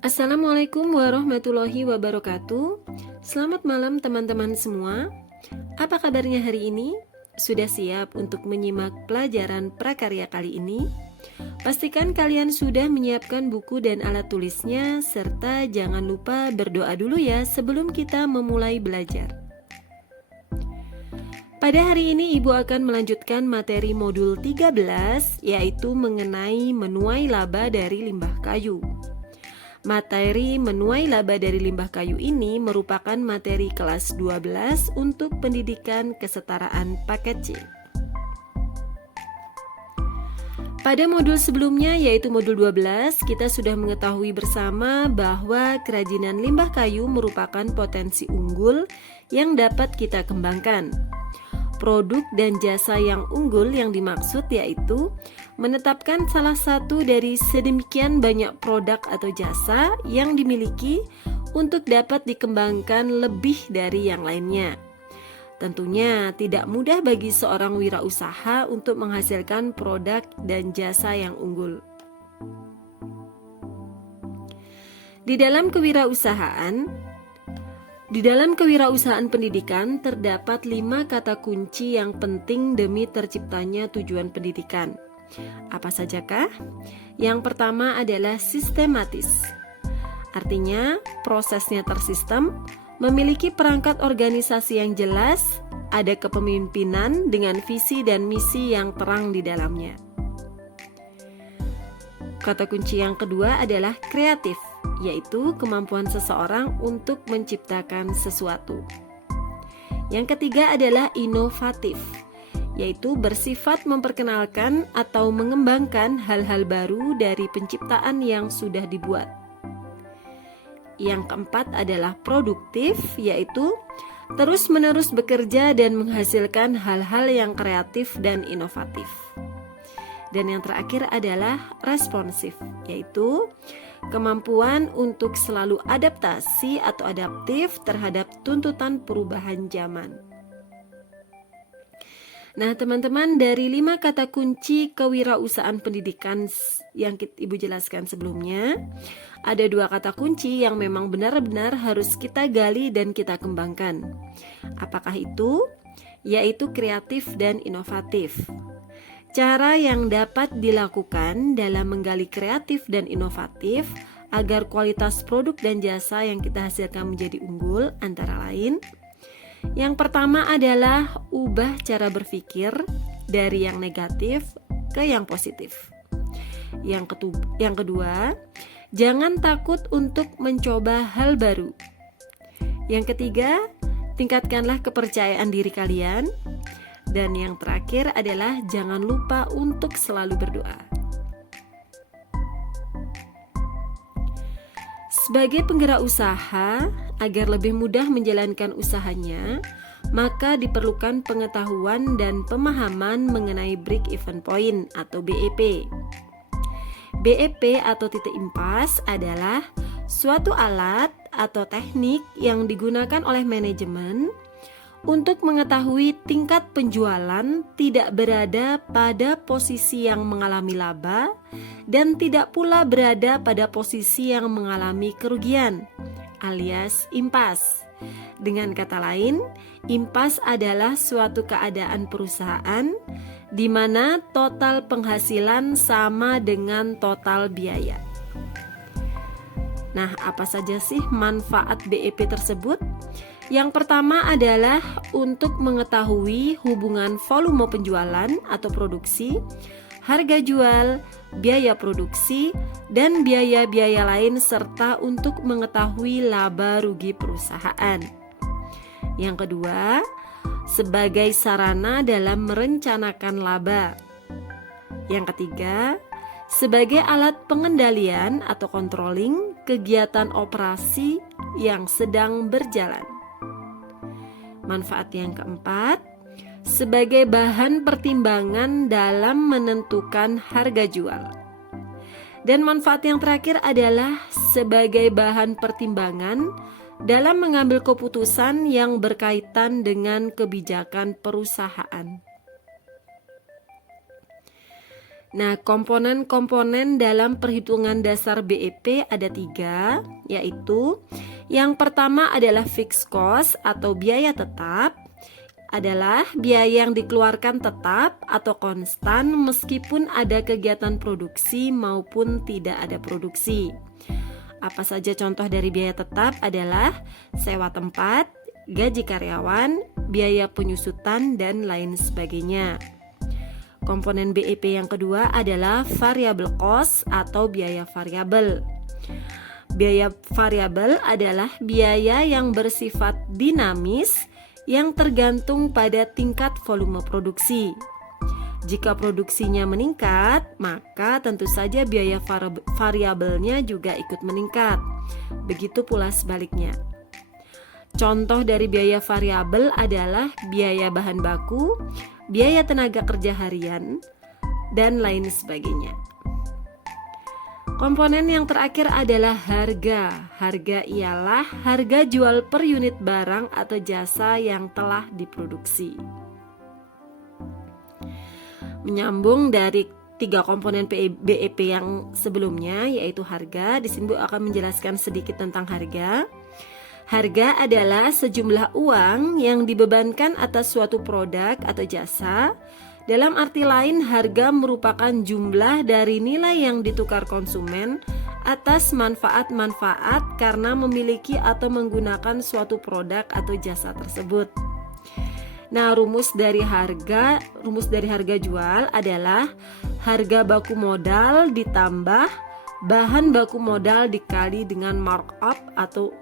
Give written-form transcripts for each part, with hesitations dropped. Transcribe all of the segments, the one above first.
Assalamualaikum warahmatullahi wabarakatuh. Selamat malam teman-teman semua. Apa kabarnya hari ini? Sudah siap untuk menyimak pelajaran prakarya kali ini? Pastikan kalian sudah menyiapkan buku dan alat tulisnya, serta jangan lupa berdoa dulu ya sebelum kita memulai belajar. Pada hari ini Ibu akan melanjutkan materi modul 13, yaitu mengenai menuai laba dari limbah kayu. Materi menuai laba dari limbah kayu ini merupakan materi kelas 12 untuk pendidikan kesetaraan paket C. Pada modul sebelumnya, yaitu modul 12, kita sudah mengetahui bersama bahwa kerajinan limbah kayu merupakan potensi unggul yang dapat kita kembangkan. Produk dan jasa yang unggul yang dimaksud yaitu menetapkan salah satu dari sedemikian banyak produk atau jasa yang dimiliki untuk dapat dikembangkan lebih dari yang lainnya. Tentunya tidak mudah bagi seorang wirausaha untuk menghasilkan produk dan jasa yang unggul. Di dalam kewirausahaan pendidikan terdapat 5 kata kunci yang penting demi terciptanya tujuan pendidikan. Apa sajakah? Yang pertama adalah sistematis. Artinya, prosesnya tersistem, memiliki perangkat organisasi yang jelas, ada kepemimpinan dengan visi dan misi yang terang di dalamnya. Kata kunci yang kedua adalah kreatif, yaitu kemampuan seseorang untuk menciptakan sesuatu. Yang ketiga adalah inovatif, yaitu bersifat memperkenalkan atau mengembangkan hal-hal baru dari penciptaan yang sudah dibuat. Yang keempat adalah produktif, yaitu terus-menerus bekerja dan menghasilkan hal-hal yang kreatif dan inovatif. Dan yang terakhir adalah responsif, yaitu kemampuan untuk selalu adaptasi atau adaptif terhadap tuntutan perubahan zaman. Nah teman-teman, dari 5 kata kunci kewirausahaan pendidikan yang Ibu jelaskan sebelumnya, ada 2 kata kunci yang memang benar-benar harus kita gali dan kita kembangkan. Apakah itu? Yaitu kreatif dan inovatif. Cara yang dapat dilakukan dalam menggali kreatif dan inovatif agar kualitas produk dan jasa yang kita hasilkan menjadi unggul antara lain: yang pertama adalah ubah cara berpikir dari yang negatif ke yang positif. Yang kedua, jangan takut untuk mencoba hal baru. Yang ketiga, tingkatkanlah kepercayaan diri kalian. Dan yang terakhir adalah jangan lupa untuk selalu berdoa. Sebagai penggerak usaha, agar lebih mudah menjalankan usahanya, maka diperlukan pengetahuan dan pemahaman mengenai break-even point atau BEP. BEP atau titik impas adalah suatu alat atau teknik yang digunakan oleh manajemen untuk mengetahui tingkat penjualan tidak berada pada posisi yang mengalami laba dan tidak pula berada pada posisi yang mengalami kerugian, alias impas. Dengan kata lain, impas adalah suatu keadaan perusahaan di mana total penghasilan sama dengan total biaya. Nah, apa saja sih manfaat BEP tersebut? Yang pertama adalah untuk mengetahui hubungan volume penjualan atau produksi, harga jual, biaya produksi, dan biaya-biaya lain, serta untuk mengetahui laba rugi perusahaan. Yang kedua, sebagai sarana dalam merencanakan laba. Yang ketiga, sebagai alat pengendalian atau controlling kegiatan operasi yang sedang berjalan. Manfaat yang keempat, sebagai bahan pertimbangan dalam menentukan harga jual. Dan manfaat yang terakhir adalah sebagai bahan pertimbangan dalam mengambil keputusan yang berkaitan dengan kebijakan perusahaan. Nah, komponen-komponen dalam perhitungan dasar BEP ada 3, yaitu yang pertama adalah fixed cost atau biaya tetap, adalah biaya yang dikeluarkan tetap atau konstan meskipun ada kegiatan produksi maupun tidak ada produksi. Apa saja contoh dari biaya tetap adalah sewa tempat, gaji karyawan, biaya penyusutan, dan lain sebagainya. Komponen BEP yang kedua adalah variable cost atau biaya variabel. Biaya variabel adalah biaya yang bersifat dinamis yang tergantung pada tingkat volume produksi. Jika produksinya meningkat, maka tentu saja biaya variabelnya juga ikut meningkat. Begitu pula sebaliknya. Contoh dari biaya variabel adalah biaya bahan baku, biaya tenaga kerja harian, dan lain sebagainya. Komponen yang terakhir adalah harga. Harga ialah harga jual per unit barang atau jasa yang telah diproduksi. Menyambung dari 3 komponen BEP yang sebelumnya, yaitu harga, di sini Bu akan menjelaskan sedikit tentang harga. Harga adalah sejumlah uang yang dibebankan atas suatu produk atau jasa. Dalam arti lain, harga merupakan jumlah dari nilai yang ditukar konsumen atas manfaat-manfaat karena memiliki atau menggunakan suatu produk atau jasa tersebut. Nah, rumus dari harga jual adalah harga baku modal ditambah bahan baku modal dikali dengan markup atau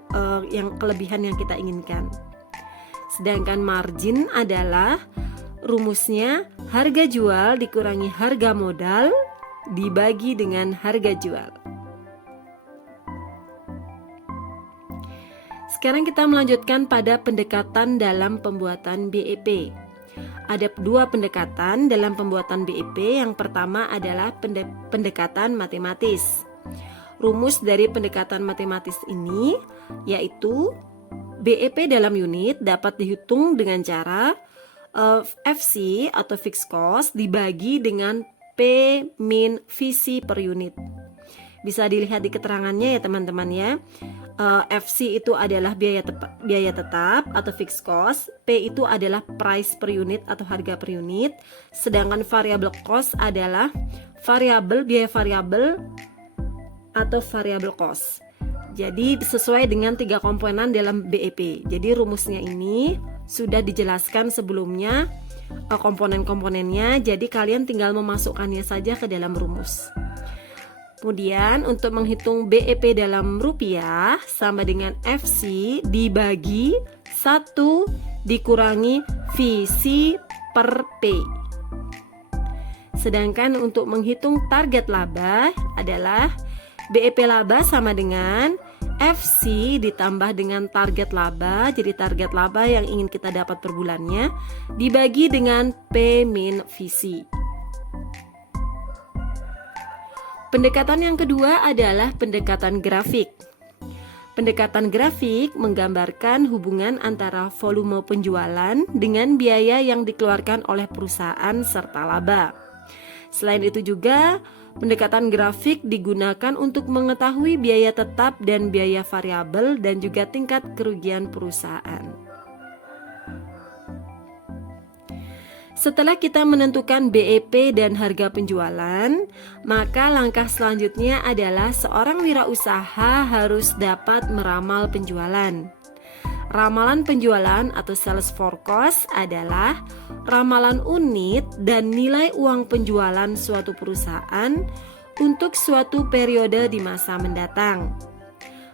yang kelebihan yang kita inginkan. Sedangkan margin adalah rumusnya harga jual dikurangi harga modal dibagi dengan harga jual. Sekarang kita melanjutkan pada pendekatan dalam pembuatan BEP. Ada 2 pendekatan dalam pembuatan BEP. Yang pertama adalah pendekatan matematis. Rumus dari pendekatan matematis ini yaitu BEP dalam unit dapat dihitung dengan cara FC atau fixed cost dibagi dengan P min VC per unit. Bisa dilihat di keterangannya ya teman-teman ya. FC itu adalah biaya tetap atau fixed cost, P itu adalah price per unit atau harga per unit, sedangkan variable cost adalah biaya variabel atau variable cost. Jadi sesuai dengan 3 komponen dalam BEP. Jadi rumusnya ini sudah dijelaskan sebelumnya komponen-komponennya, jadi kalian tinggal memasukkannya saja ke dalam rumus. Kemudian untuk menghitung BEP dalam rupiah sama dengan FC dibagi 1 dikurangi VC per P. Sedangkan untuk menghitung target laba adalah BEP laba sama dengan FC ditambah dengan target laba. Jadi target laba yang ingin kita dapat per bulannya dibagi dengan P min VC. Pendekatan yang kedua adalah pendekatan grafik. Pendekatan grafik menggambarkan hubungan antara volume penjualan dengan biaya yang dikeluarkan oleh perusahaan serta laba. Selain itu juga, pendekatan grafik digunakan untuk mengetahui biaya tetap dan biaya variabel dan juga tingkat kerugian perusahaan. Setelah kita menentukan BEP dan harga penjualan, maka langkah selanjutnya adalah seorang wirausaha harus dapat meramal penjualan. Ramalan penjualan atau sales forecast adalah ramalan unit dan nilai uang penjualan suatu perusahaan untuk suatu periode di masa mendatang.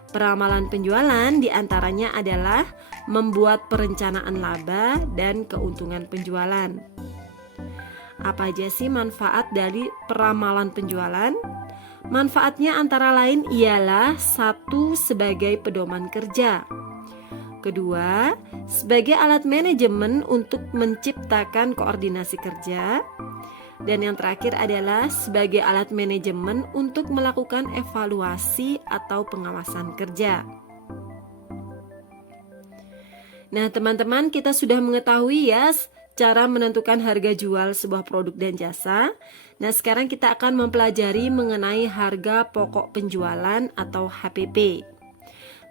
Peramalan penjualan diantaranya adalah membuat perencanaan laba dan keuntungan penjualan. Apa aja sih manfaat dari peramalan penjualan? Manfaatnya antara lain ialah 1. Sebagai pedoman kerja. Kedua, sebagai alat manajemen untuk menciptakan koordinasi kerja. Dan yang terakhir adalah sebagai alat manajemen untuk melakukan evaluasi atau pengawasan kerja. Nah teman-teman, kita sudah mengetahui ya cara menentukan harga jual sebuah produk dan jasa. Nah, sekarang kita akan mempelajari mengenai harga pokok penjualan atau HPP.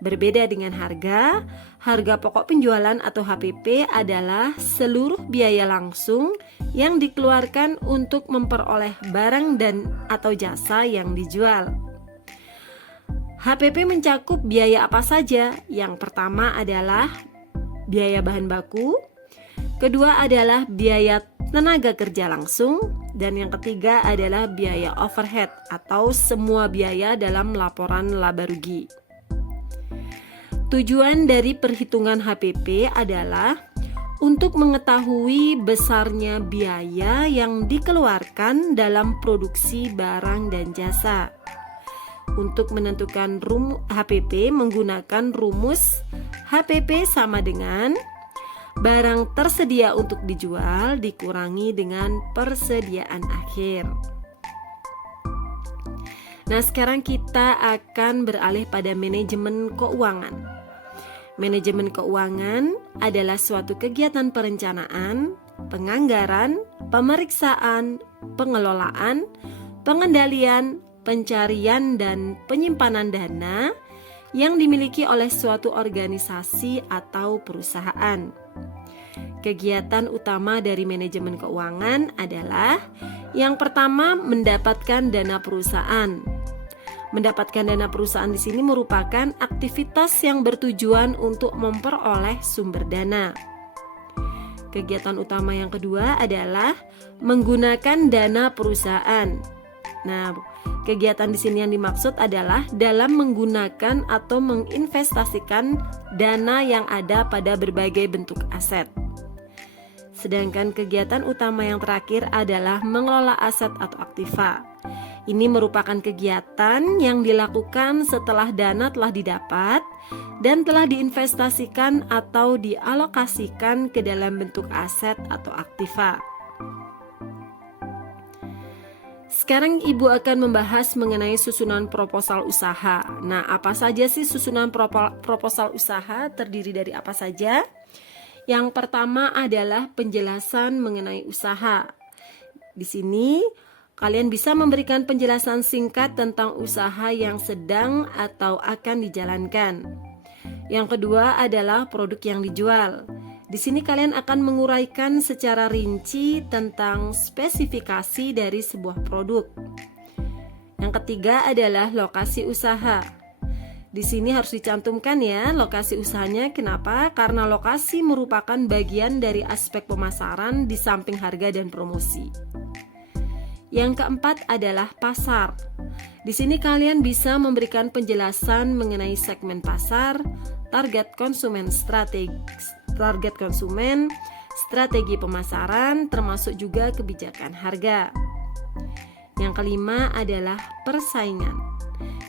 Berbeda dengan harga pokok penjualan atau HPP adalah seluruh biaya langsung yang dikeluarkan untuk memperoleh barang dan atau jasa yang dijual. HPP mencakup biaya apa saja? Yang pertama adalah biaya bahan baku, kedua adalah biaya tenaga kerja langsung, dan yang ketiga adalah biaya overhead atau semua biaya dalam laporan laba rugi. Tujuan dari perhitungan HPP adalah untuk mengetahui besarnya biaya yang dikeluarkan dalam produksi barang dan jasa. Untuk menentukan HPP menggunakan rumus HPP sama dengan barang tersedia untuk dijual dikurangi dengan persediaan akhir. Nah, sekarang kita akan beralih pada manajemen keuangan. Manajemen keuangan adalah suatu kegiatan perencanaan, penganggaran, pemeriksaan, pengelolaan, pengendalian, pencarian, dan penyimpanan dana yang dimiliki oleh suatu organisasi atau perusahaan. Kegiatan utama dari manajemen keuangan adalah yang pertama, mendapatkan dana perusahaan. Mendapatkan dana perusahaan di sini merupakan aktivitas yang bertujuan untuk memperoleh sumber dana. Kegiatan utama yang kedua adalah menggunakan dana perusahaan. Nah, kegiatan di sini yang dimaksud adalah dalam menggunakan atau menginvestasikan dana yang ada pada berbagai bentuk aset. Sedangkan kegiatan utama yang terakhir adalah mengelola aset atau aktiva. Ini merupakan kegiatan yang dilakukan setelah dana telah didapat dan telah diinvestasikan atau dialokasikan ke dalam bentuk aset atau aktiva. Sekarang Ibu akan membahas mengenai susunan proposal usaha. Nah, apa saja sih susunan proposal usaha? Terdiri dari apa saja? Yang pertama adalah penjelasan mengenai usaha. Di sini kalian bisa memberikan penjelasan singkat tentang usaha yang sedang atau akan dijalankan. Yang kedua adalah produk yang dijual. Di sini kalian akan menguraikan secara rinci tentang spesifikasi dari sebuah produk. Yang ketiga adalah lokasi usaha. Di sini harus dicantumkan ya lokasi usahanya. Kenapa? Karena lokasi merupakan bagian dari aspek pemasaran di samping harga dan promosi. Yang keempat adalah pasar. Di sini kalian bisa memberikan penjelasan mengenai segmen pasar, target konsumen, strategi pemasaran, termasuk juga kebijakan harga. Yang kelima adalah persaingan.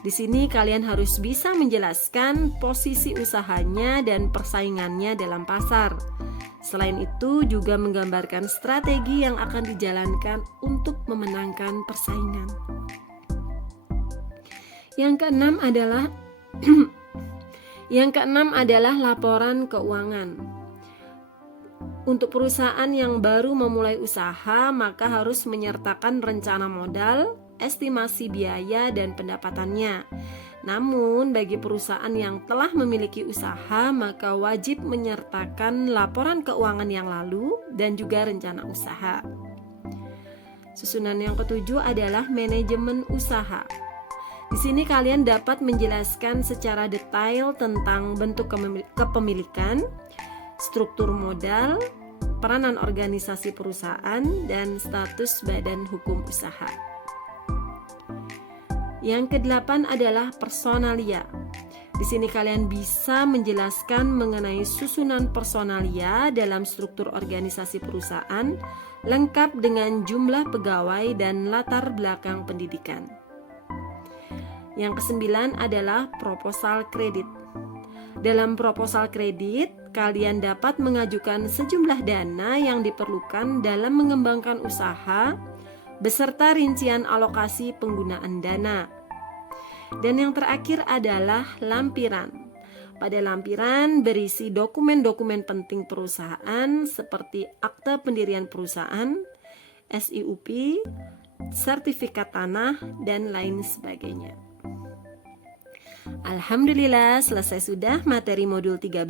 Di sini kalian harus bisa menjelaskan posisi usahanya dan persaingannya dalam pasar. Selain itu juga menggambarkan strategi yang akan dijalankan untuk memenangkan persaingan. Yang keenam adalah laporan keuangan. Untuk perusahaan yang baru memulai usaha, maka harus menyertakan rencana modal, estimasi biaya, dan pendapatannya. Namun, bagi perusahaan yang telah memiliki usaha, maka wajib menyertakan laporan keuangan yang lalu dan juga rencana usaha. Susunan yang ketujuh adalah manajemen usaha. Di sini kalian dapat menjelaskan secara detail tentang bentuk kepemilikan, struktur modal, peranan organisasi perusahaan, dan status badan hukum usaha. Yang kedelapan adalah personalia. Di sini kalian bisa menjelaskan mengenai susunan personalia dalam struktur organisasi perusahaan, lengkap dengan jumlah pegawai dan latar belakang pendidikan. Yang kesembilan adalah proposal kredit. Dalam proposal kredit, kalian dapat mengajukan sejumlah dana yang diperlukan dalam mengembangkan usaha, beserta rincian alokasi penggunaan dana. Dan yang terakhir adalah lampiran. Pada lampiran berisi dokumen-dokumen penting perusahaan seperti akta pendirian perusahaan, SIUP, sertifikat tanah, dan lain sebagainya. Alhamdulillah, selesai sudah materi modul 13,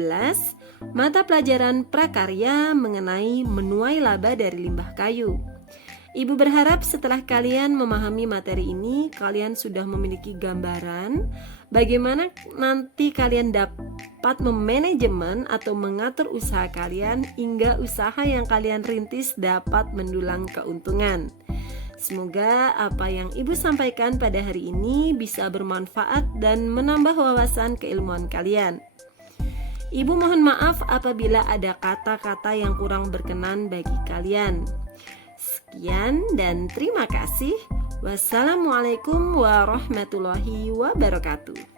mata pelajaran prakarya mengenai menuai laba dari limbah kayu. Ibu berharap setelah kalian memahami materi ini, kalian sudah memiliki gambaran bagaimana nanti kalian dapat memanajemen atau mengatur usaha kalian hingga usaha yang kalian rintis dapat mendulang keuntungan. Semoga apa yang Ibu sampaikan pada hari ini bisa bermanfaat dan menambah wawasan keilmuan kalian. Ibu mohon maaf apabila ada kata-kata yang kurang berkenan bagi kalian. Sekian dan terima kasih. Wassalamualaikum warahmatullahi wabarakatuh.